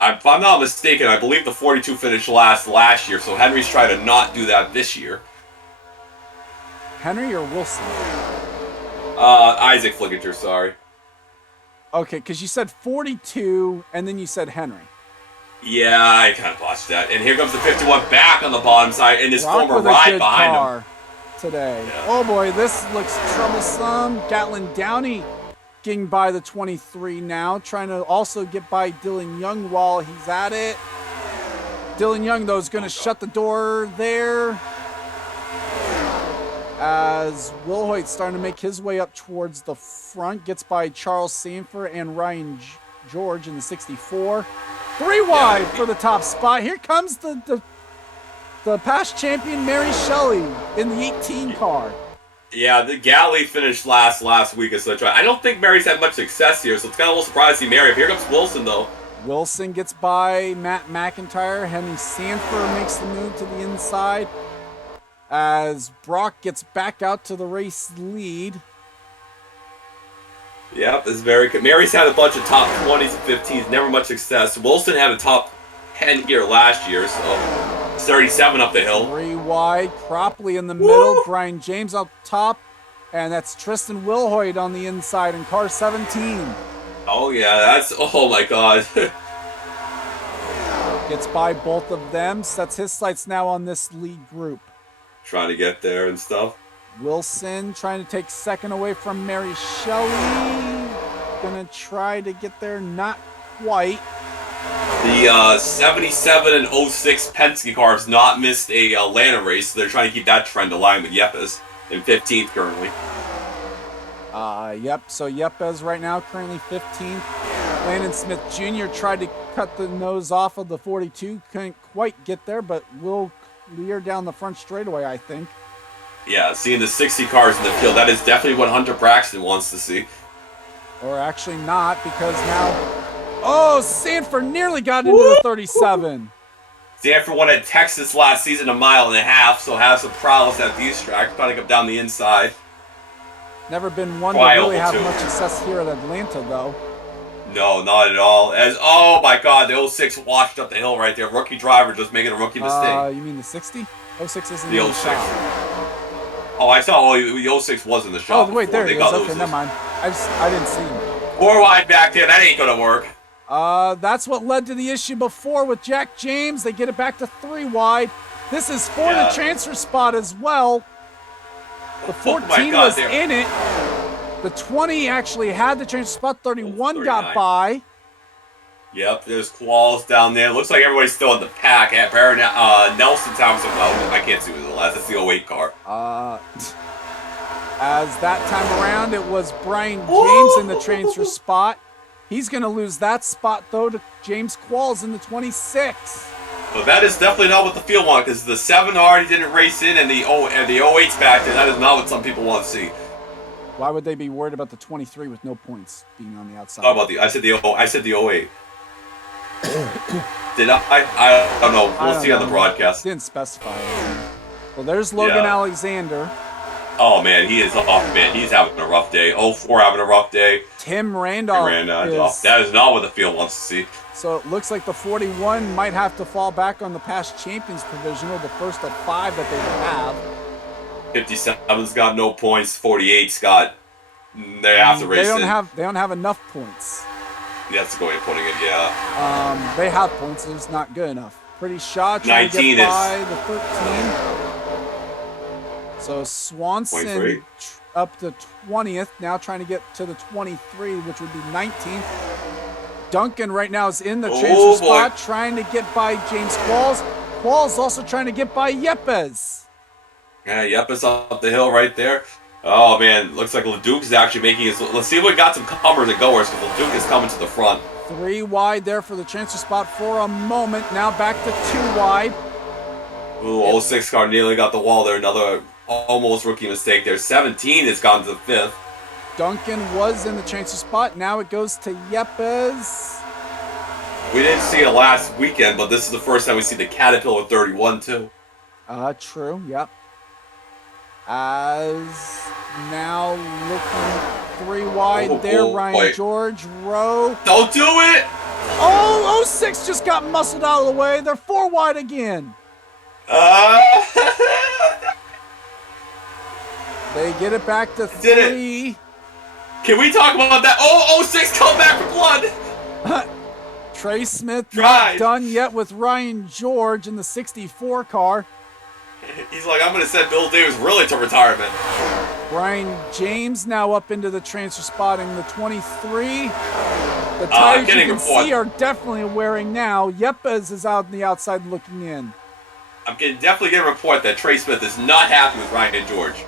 If I'm not mistaken, I believe the 42 finished last year, so Henry's trying to not do that this year. Henry or Wilson? Isaac Flickinger, sorry. Okay, because you said 42, and then you said Henry. Yeah, I kind of botched that. And here comes the 51 back on the bottom side, and his former ride behind him. Today. Yeah. Oh boy, this looks troublesome. Gatlin Downey getting by the 23 now, trying to also get by Dylan Young while he's at it. Dylan Young, though, is going to shut the door there. As Will Hoyt's starting to make his way up towards the front, gets by Charles Sanford and Ryan George in the 64. 3 wide for the top spot. Here comes the past champion Mary Shelley in the 18 car. Yeah, the Galley finished last week as such. I don't think Mary's had much success here, so it's kind of a little surprising to see Mary. Here comes Wilson, though. Wilson gets by Matt McIntyre. Henry Sanford makes the move to the inside. As Brock gets back out to the race lead. Yep, this is very good. Mary's had a bunch of top 20s and 15s, never much success. Wilson had a top 10 here last year, so 37 up the hill. 3 wide, Cropley in the middle, Brian James up top, and that's Tristan Wilhoit on the inside in car 17. Oh yeah, oh my god. Gets by both of them, sets his sights now on this lead group. Trying to get there and stuff. Wilson trying to take second away from Mary Shelley. Gonna try to get there, not quite. The 77 and 06 Penske car has not missed a Atlanta race, so they're trying to keep that trend aligned with Yepes in 15th currently. Yep, so Yepes right now currently 15th. Landon Smith Jr. tried to cut the nose off of the 42. Couldn't quite get there, but will clear down the front straightaway, I think. Yeah, seeing the 60 cars in the field, that is definitely what Hunter Braxton wants to see. Or actually not, because now... Oh, Sanford nearly got into the 37. Sanford won at Texas last season 1.5 miles, so has some prowess at these tracks, trying to come down the inside. Never been one to Flyover, really have too. much success here at Atlanta, though. No, not at all. Oh my god, the 06 washed up the hill right there. Rookie driver just making a rookie mistake. You mean the 60? 06 isn't The in the 06. shop. Oh, I saw. The 06 was in the shop. Oh, wait, there they it is. got Okay, those. never mind. I didn't see him. 4 wide back there. That ain't gonna work. That's what led to the issue before with Jack James. They get it back to 3 wide. This is for the transfer spot as well. The 14 was in it. The 20 actually had the transfer spot. 31 got by. Yep, there's Qualls down there. Looks like everybody's still in the pack. At Baron, Nelson Thompson. Oh, I can't see who's the last. That's the 08 car. As that time around, it was Brian James in the transfer spot. He's going to lose that spot, though, to James Qualls in the 26. But that is definitely not what the field wants, because the 7 already didn't race in, and the 08's back there. That is not what some people want to see. Why would they be worried about the 23 with no points being on the outside? How about I said the 08. Did I don't know. We'll see on the broadcast. Didn't specify anything. Well, there's Logan Alexander. Oh, man, he is off, man. He's having a rough day. 04 having a rough day. Tim Randolph. That is not what the field wants to see. So it looks like the 41 might have to fall back on the past champions provisional, the first of 5 that they would have. 57's got no points. 48's got... They have to race They don't have enough points. That's the way of putting it, yeah. They have points, they're just not good enough. Pretty Shaw trying to get by the 13. So Swanson up to 20th, now trying to get to the 23, which would be 19th. Duncan right now is in the transfer spot, trying to get by James Qualls. Qualls also trying to get by Yepes. Yeah, Yepes up the hill right there. Oh, man, looks like LeDuc is actually making his... Let's see if we got some comers and goers, because LeDuc is coming to the front. 3 wide there for the transfer spot for a moment. Now back to 2 wide. Ooh, 06 car nearly got the wall there. Another almost rookie mistake there. 17 has gone to the 5th. Duncan was in the transfer spot. Now it goes to Yepes. We didn't see it last weekend, but this is the first time we see the Caterpillar 31, too. True, yep. As now looking 3 wide there, Ryan George, Rowe. Don't do it! Oh, 06 just got muscled out of the way. They're 4 wide again. They get it back to 3. Can we talk about that? Oh, 06 come back for blood. Trey Smith not done yet with Ryan George in the 64 car. He's like, I'm going to send Bill Davis really to retirement. Brian James now up into the transfer spot in the 23. The tires you can see are definitely wearing now. Yepes is out on the outside looking in. I'm definitely getting a report that Trey Smith is not happy with Ryan George.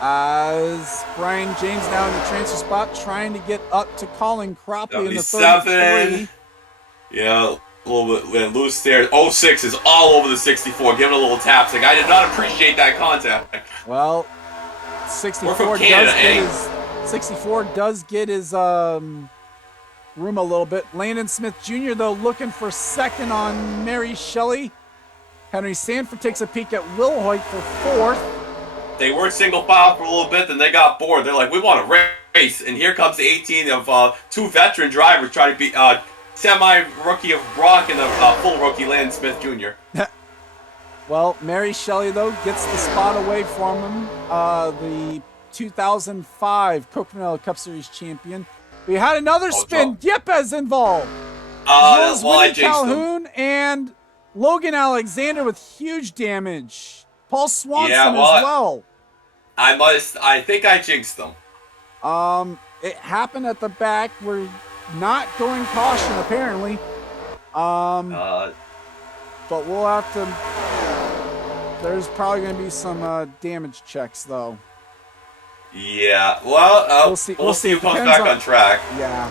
As Brian James now in the transfer spot trying to get up to Colin Cropley in the 33. Yeah. A little bit loose there. 06 is all over the 64. Giving a little tap. Like, I did not appreciate that contact. Well, 64 does get his room a little bit. Landon Smith Jr. though looking for second on Mary Shelley. Henry Sanford takes a peek at Will Hoyt for 4th. They were single file for a little bit, then they got bored. They're like, we want to race. And here comes the 18 of 2 veteran drivers trying to beat semi-rookie of Brock and the full rookie Landon Smith Jr. Well, Mary Shelley, though, gets the spot away from him. The 2005 Coconut Cup Series champion. We had another spin. Yepes involved. As well as Willie Calhoun and Logan Alexander with huge damage. Paul Swanson as well. I think I jinxed them. It happened at the back. We're not going caution, apparently. But we'll have to... There's probably going to be some damage checks, though. Yeah, well, we'll see who comes back on track. Yeah,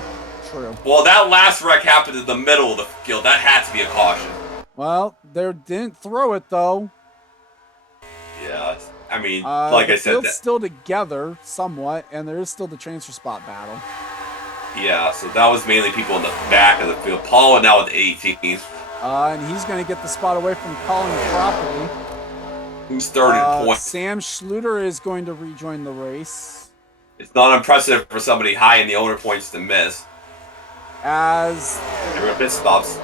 true. Well, that last wreck happened in the middle of the field. That had to be a caution. Well, they didn't throw it, though. Yeah, I mean, The I said, field's still together somewhat, and there is still the transfer spot battle. yeah. So that was mainly people in the back of the field. Paul now with 18. And he's going to get the spot away from Colin properly. Who's third in points? Sam Schluter is going to rejoin the race. It's not unprecedented for somebody high in the owner points to miss. As Everyone pit stops. they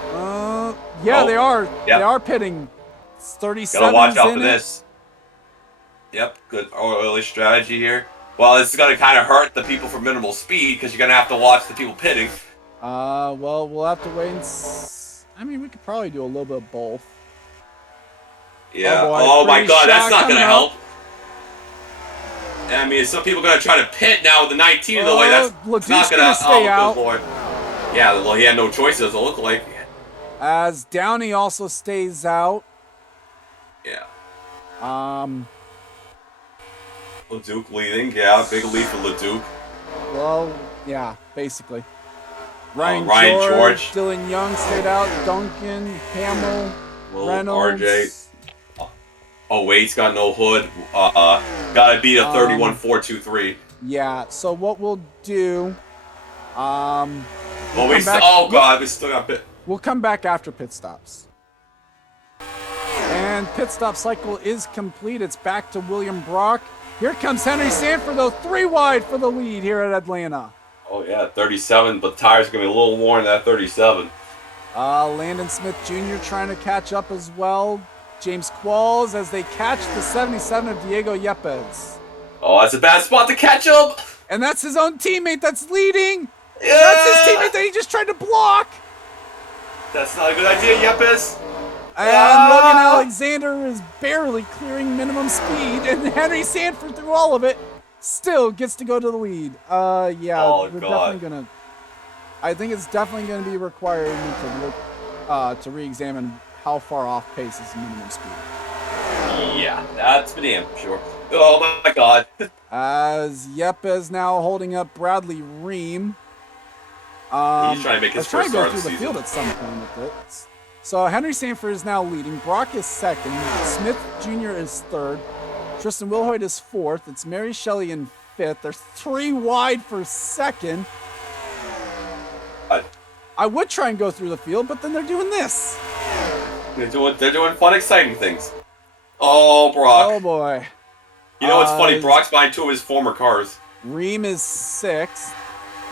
are. Yep. They are pitting. It's 37. Gotta watch out for this. Yep, good early strategy here. Well, it's gonna kind of hurt the people for minimal speed because you're gonna have to watch the people pitting. Well, we'll have to wait and I mean, we could probably do a little bit of both. Yeah. Oh, my God, that's not gonna help. up. I mean, some people are gonna try to pit now with the 19 in the way. That's not gonna stay out. Good Lord. Yeah, well, he had no choice. Doesn't look like. As Downey also stays out. Yeah. LeDuc leading. Yeah, big lead for LeDuc. Well, yeah, basically. Ryan George. Dylan Young stayed out. Duncan, Hamill, Reynolds. RJ. Oh, wait, he's got no hood. Gotta beat a 31.423. Yeah, so what we'll do... we still got pit. We'll come back after pit stops. And pit stop cycle is complete. It's back to William Brock. Here comes Henry Sanford, though, 3 wide for the lead here at Atlanta. Oh, yeah, 37, but the tires are going to be a little worn at 37. Landon Smith Jr. trying to catch up as well. James Qualls as they catch the 77 of Diego Yepes. Oh, that's a bad spot to catch him. And that's his own teammate that's leading. Yeah. That's his teammate that he just tried to block. That's not a good idea, Yepes. And Logan Alexander is barely clearing minimum speed, and Henry Sanford, through all of it, still gets to go to the lead. We're definitely gonna. I think it's definitely gonna be required to look to re-examine how far off pace is minimum speed. Yeah, that's for damn sure. Oh my God. As Yepes now holding up Bradley Ream. He's trying to make his first start of the through the season. field at some point with it. So Henry Sanford is now leading. Brock is second. Smith Jr. is third. Tristan Wilhoit is fourth. It's Mary Shelley in fifth. They're 3 wide for second. I would try and go through the field, but then they're doing this. They're doing fun, exciting things. Oh, Brock. Oh boy. You know what's funny? Brock's buying 2 of his former cars. Ream is 6th.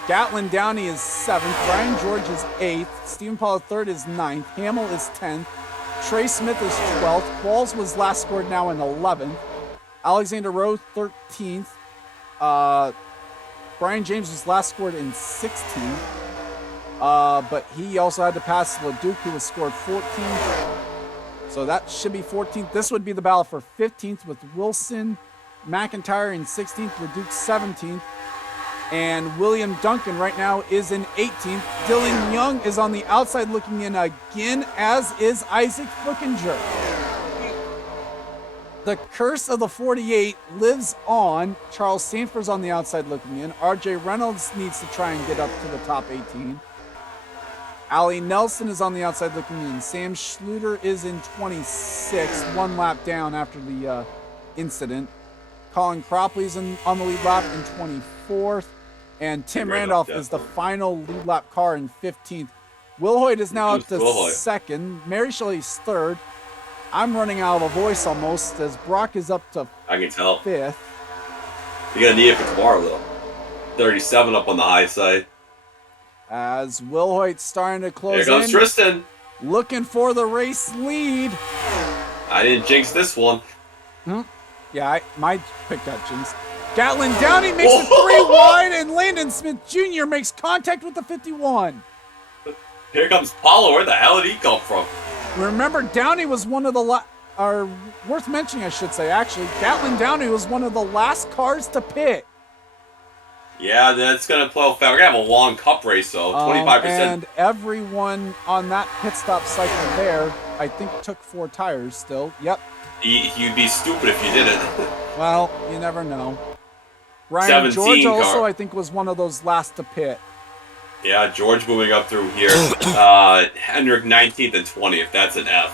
Gatlin Downey is 7th. Brian George is 8th. Stephen Paul III is 9th. Hamill is 10th. Trey Smith is 12th. Qualls was last scored now in 11th. Alexander Rowe 13th. Brian James was last scored in 16th. But he also had to pass LeDuc, who was scored 14th. So that should be 14th. This would be the battle for 15th with Wilson McIntyre in 16th, LeDuc 17th. And William Duncan right now is in 18th. Dylan Young is on the outside looking in again, as is Isaac Flickinger. The curse of the 48 lives on. Charles Sanford's on the outside looking in. RJ Reynolds needs to try and get up to the top 18. Allie Nelson is on the outside looking in. Sam Schluter is in 26, 1 lap down after the incident. Colin Cropley's on the lead lap in 24th. And Tim Randolph is the final lead lap car in 15th. Wilhoit is now up to second. Mary Shelley's third. I'm running out of a voice almost as Brock is up to I can tell. 5th. You're going to need it for tomorrow, though. 37 up on the high side. As Wilhoit's starting to close in. Here comes Tristan. Looking for the race lead. I didn't jinx this one. Yeah, my pick got jinxed. Gatlin Downey makes it 3 wide, and Landon Smith Jr. makes contact with the 51. Here comes Paulo. Where the hell did he come from? Remember, Downey was one of the worth mentioning, I should say, actually. Gatlin Downey was one of the last cars to pit. Yeah, that's going to play out fast. We're going to have a long cup race, though. 25%. And everyone on that pit stop cycle there, I think, took 4 tires still. Yep. You'd be stupid if you didn't. Well, you never know. Ryan George car. also, I think, was one of those last to pit. Yeah, George moving up through here. Hendrick 19th and 20th. That's an F.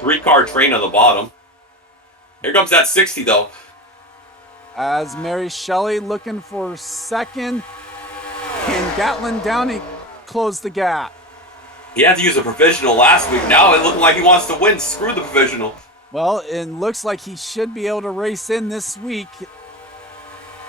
3-car train on the bottom. Here comes that 60, though. As Mary Shelley looking for second. Can Gatlin Downey close the gap? He had to use a provisional last week. Now it looking like he wants to win. Screw the provisional. Well, it looks like he should be able to race in this week.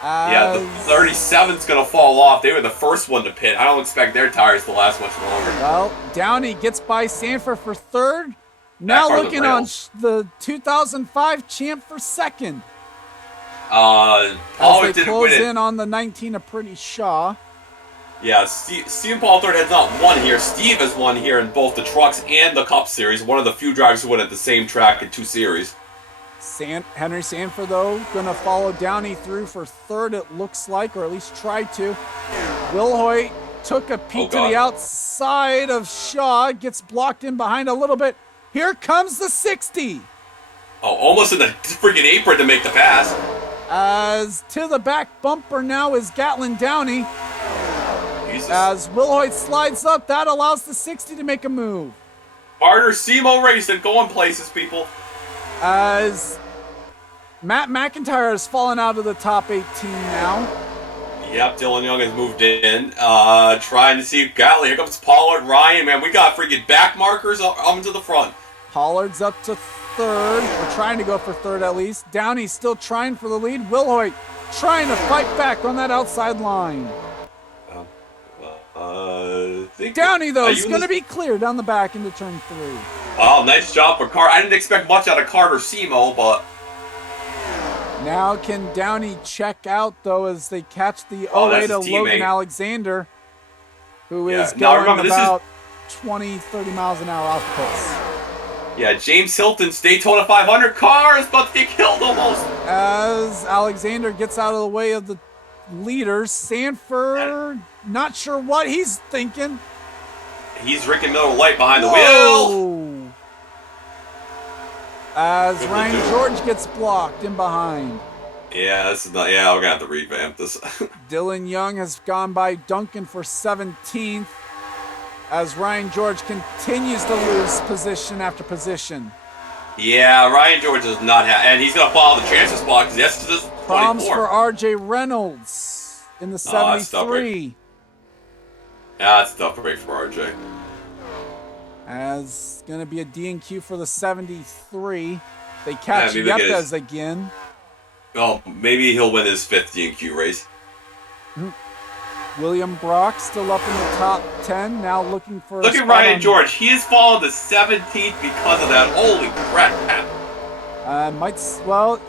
Yeah, the 37's going to fall off. They were the first one to pit. I don't expect their tires to last much longer. Well, Downey gets by Sanford for third. Now looking on the 2005 champ for second. Paul as they didn't close win it. in on the 19 of Pretty Shaw. Yeah, Steve and Paul Third has not won here. Steve has won here in both the Trucks and the Cup Series. One of the few drivers who win at the same track in 2 series. Henry Sanford, though, going to follow Downey through for third, it looks like, or at least tried to. Wilhoit took a peek to the outside of Shaw, gets blocked in behind a little bit. Here comes the 60. Oh, almost in the freaking apron to make the pass. As to the back bumper now is Gatlin Downey. Jesus. As Wilhoit slides up, that allows the 60 to make a move. Harder SEMO racing, going places, people. As Matt McIntyre has fallen out of the top 18 now. Yep, Dylan Young has moved in. Trying to see Gatlin. Here comes Pollard, Ryan, man. We got freaking back markers up to the front. Pollard's up to third. We're trying to go for third at least. Downey's still trying for the lead. Wilhoit trying to fight back on that outside line. Downey, though, is going to be clear down the back into turn 3. Wow, nice job for Carter. I didn't expect much out of Carter SEMO, but... Now can Downey check out, though, as they catch the 08 of Logan Alexander, who is going about 20, 30 miles an hour off the pace. Yeah, James Hilton's Daytona 500 car is about to get killed almost. As Alexander gets out of the way of the leaders, Sanford, not sure what he's thinking. He's Rick and Miller Light behind the wheel. As Ryan George gets blocked in behind. Yeah, this is not. Yeah, we're gonna have to revamp this. Dylan Young has gone by Duncan for 17th. As Ryan George continues to lose position after position. Yeah, Ryan George does not have, and he's gonna follow the transfer spot because that's to this 24. Problems for R.J. Reynolds in the 73. That's tough break for RJ. As going to be a DNQ for the 73. They catch Yepes again. Oh, maybe he'll win his 5th DNQ race. William Brock still up in the top 10. Now looking for Look at Ryan George. He has fallen to 17th because of that. Holy crap.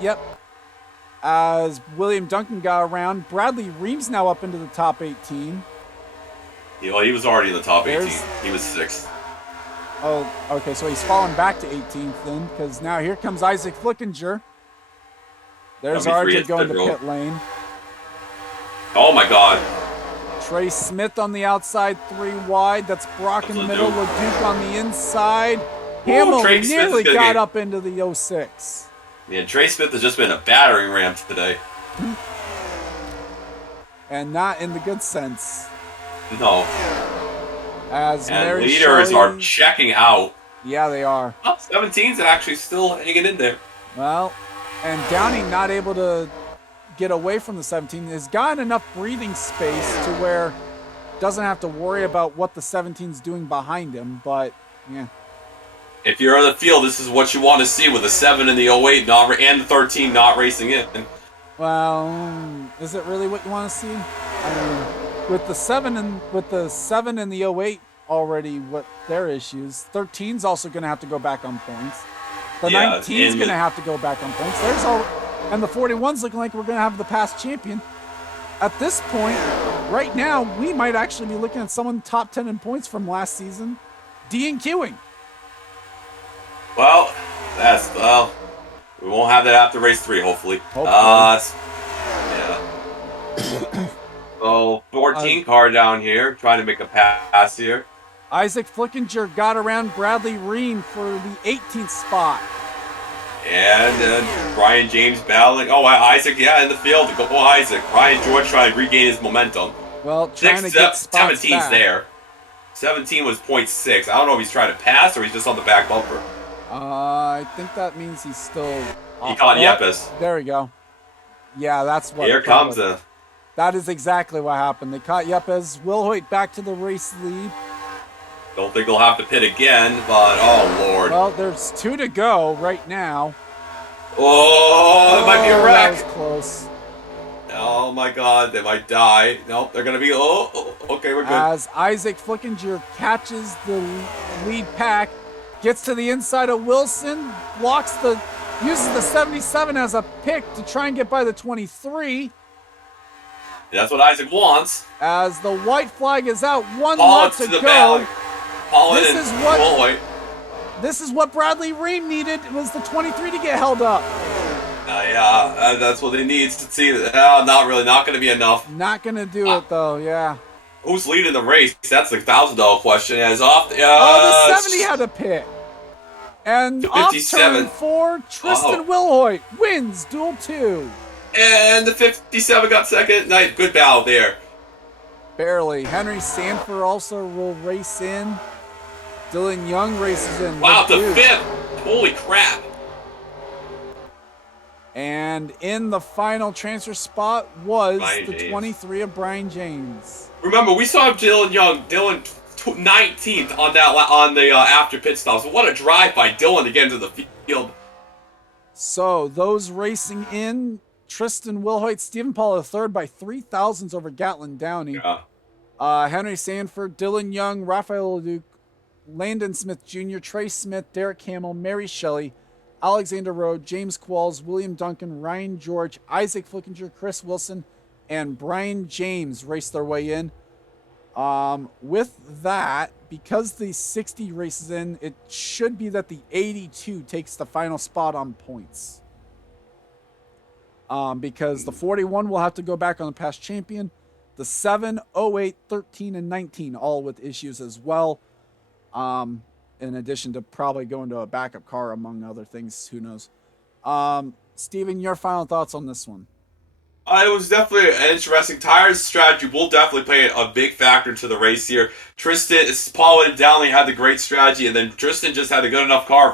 Yep. As William Duncan got around, Bradley Reeves now up into the top 18. Yeah, well, he was already in the top 18. He was 6th. Oh, okay, so he's fallen back to 18th then, because now here comes Isaac Flickinger. There's RJ going to pit lane. Oh my God. Trey Smith on the outside, 3 wide. That's Brock in the middle. LeDuc on the inside. Hamill nearly got up into the 06. Yeah, Trey Smith has just been a battering ram today. And not in the good sense. No. As and leaders are checking out. Yeah, they are. Oh, 17's actually still hanging in there. Well, and Downey not able to get away from the 17 has gotten enough breathing space to where doesn't have to worry about what the 17's doing behind him, but yeah. If you're in the field, this is what you want to see with the 7 and the 08 and the 13 not racing in. Well, is it really what you want to see? I mean, with the 7 and the 08 already, what their issues. 13's also going to have to go back on points. The 19's going to have to go back on points. And the 41's looking like we're going to have the past champion. At this point, right now, we might actually be looking at someone top 10 in points from last season DNQing. Well, we won't have that after race 3, hopefully. Yeah. So, 14 car down here, trying to make a pass here. Isaac Flickinger got around Bradley Reen for the 18th spot. And Brian James battling. Oh, Isaac, in the field. Go Isaac. Ryan George trying to regain his momentum. Well, trying to get spots 17's back. there. 17 was 0.6. I don't know if he's trying to pass or he's just on the back bumper. I think that means he's still He caught Oh, Yepes. there we go. Yeah, that's what. Here comes the. That is exactly what happened. They caught Yepes. Wilhoit back to the race lead. Don't think they'll have to pit again, but oh lord. Well, there's 2 to go right now. Oh, it might be a wreck. That was close. Oh my god, they might die. Nope, they're gonna be. Okay, we're good. As Isaac Flickinger catches the lead pack, gets to the inside of Wilson, uses the 77 as a pick to try and get by the 23. That's what Isaac wants. As the white flag is out, 1 lap to go. This is what Bradley Ream needed, was the 23 to get held up. Yeah, that's what they need to see. Not really, not going to be enough. Not going to do it, though, yeah. Who's leading the race? That's the $1,000 question. As off, the 70 had a pit. And off turn 4, Tristan Wilhoit wins Duel 2. And the 57 got second. Nice, good battle there. Barely. Henry Sanford also will race in. Dylan Young races in. Wow, the 5th. Holy crap. And in the final transfer spot was Brian the James. 23 of Brian James. Remember, we saw Dylan Young, 19th on the after pit stop. So what a drive by Dylan to get into the field. So those racing in, Tristan Wilhoit, Stephen Paul III by 3 thousandths over Gatlin Downey. Yeah. Henry Sanford, Dylan Young, Raphael Leduc, Landon Smith Jr., Trey Smith, Derek Hamill, Mary Shelley, Alexander Rowe, James Qualls, William Duncan, Ryan George, Isaac Flickinger, Chris Wilson, and Brian James raced their way in. With that, because the 60 races in, it should be that the 82 takes the final spot on points. Because the 41 will have to go back on the past champion. The 7, 08, 13, and 19, all with issues as well. In addition to probably going to a backup car, among other things. Who knows? Steven, your final thoughts on this one? It was definitely an interesting. Tires strategy will definitely play a big factor to the race here. Paul and Downey had the great strategy, and then Tristan just had a good enough car.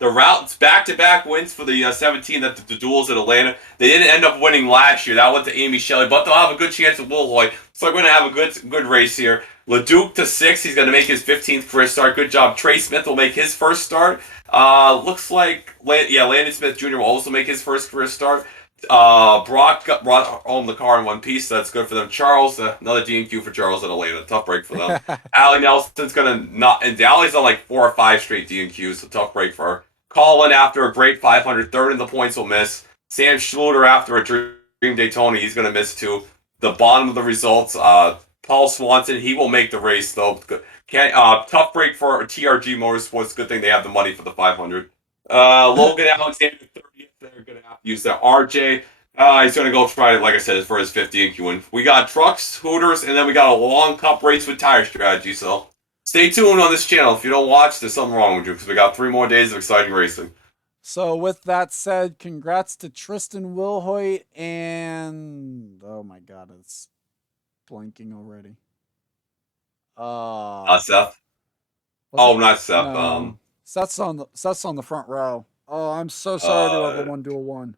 The routes back-to-back wins for the 17 at the Duels at Atlanta. They didn't end up winning last year. That went to Amy Shelley, but they'll have a good chance at Wilhoit. So they're going to have a good race here. Leduc to 6. He's going to make his 15th career start. Good job. Trey Smith will make his first start. Looks like Landon Smith Jr. will also make his first career start. Brock brought home the car in one piece, so that's good for them. Charles, another DNQ for Charles at Atlanta. Tough break for them. Allie Nelson's going to not, and Allie's on like 4 or 5 straight DNQs, so tough break for her. Colin, after a great 500, third in the points, will miss. Sam Schluter, after a dream Daytona, he's going to miss too. The bottom of the results, Paul Swanson, he will make the race, though. Tough break for TRG Motorsports. Good thing they have the money for the 500. Logan Alexander, 30th. They're going to have to use that. RJ, he's going to go try, like I said, for his 50 DNQ win. We got trucks, Hooters, and then we got a long cup race with tire strategy, so stay tuned on this channel. If you don't watch, there's something wrong with you, because we got 3 more days of exciting racing. So with that said, congrats to Tristan Wilhoit and oh my god, it's blanking already. Seth. Oh, not Seth. No. Seth's on the front row. Oh, I'm so sorry to everyone. Duel 1.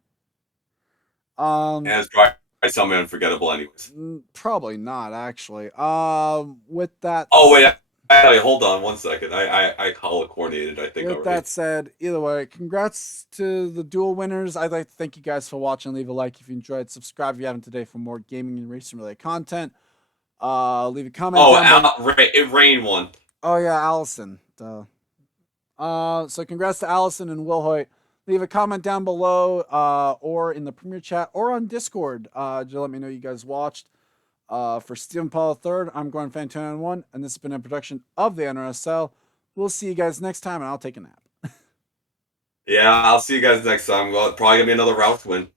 And it's probably something unforgettable, anyways. Probably not actually. With that. Oh wait. Actually, hold on 1 second. I color coordinated, I think. With that said, either way, congrats to the Duel winners. I'd like to thank you guys for watching. Leave a like if you enjoyed. Subscribe if you haven't today for more gaming and racing related content. Leave a comment. It rained one. Oh yeah, Allison. Duh. So congrats to Allison and Wilhoit. Leave a comment down below, or in the Premier Chat, or on Discord. To let me know you guys watched. For Stephen Paul III, I'm Gordon Fan291, and this has been a production of the NRSL. We'll see you guys next time, and I'll take a nap. Yeah, I'll see you guys next time. Well, probably gonna be another Roush win.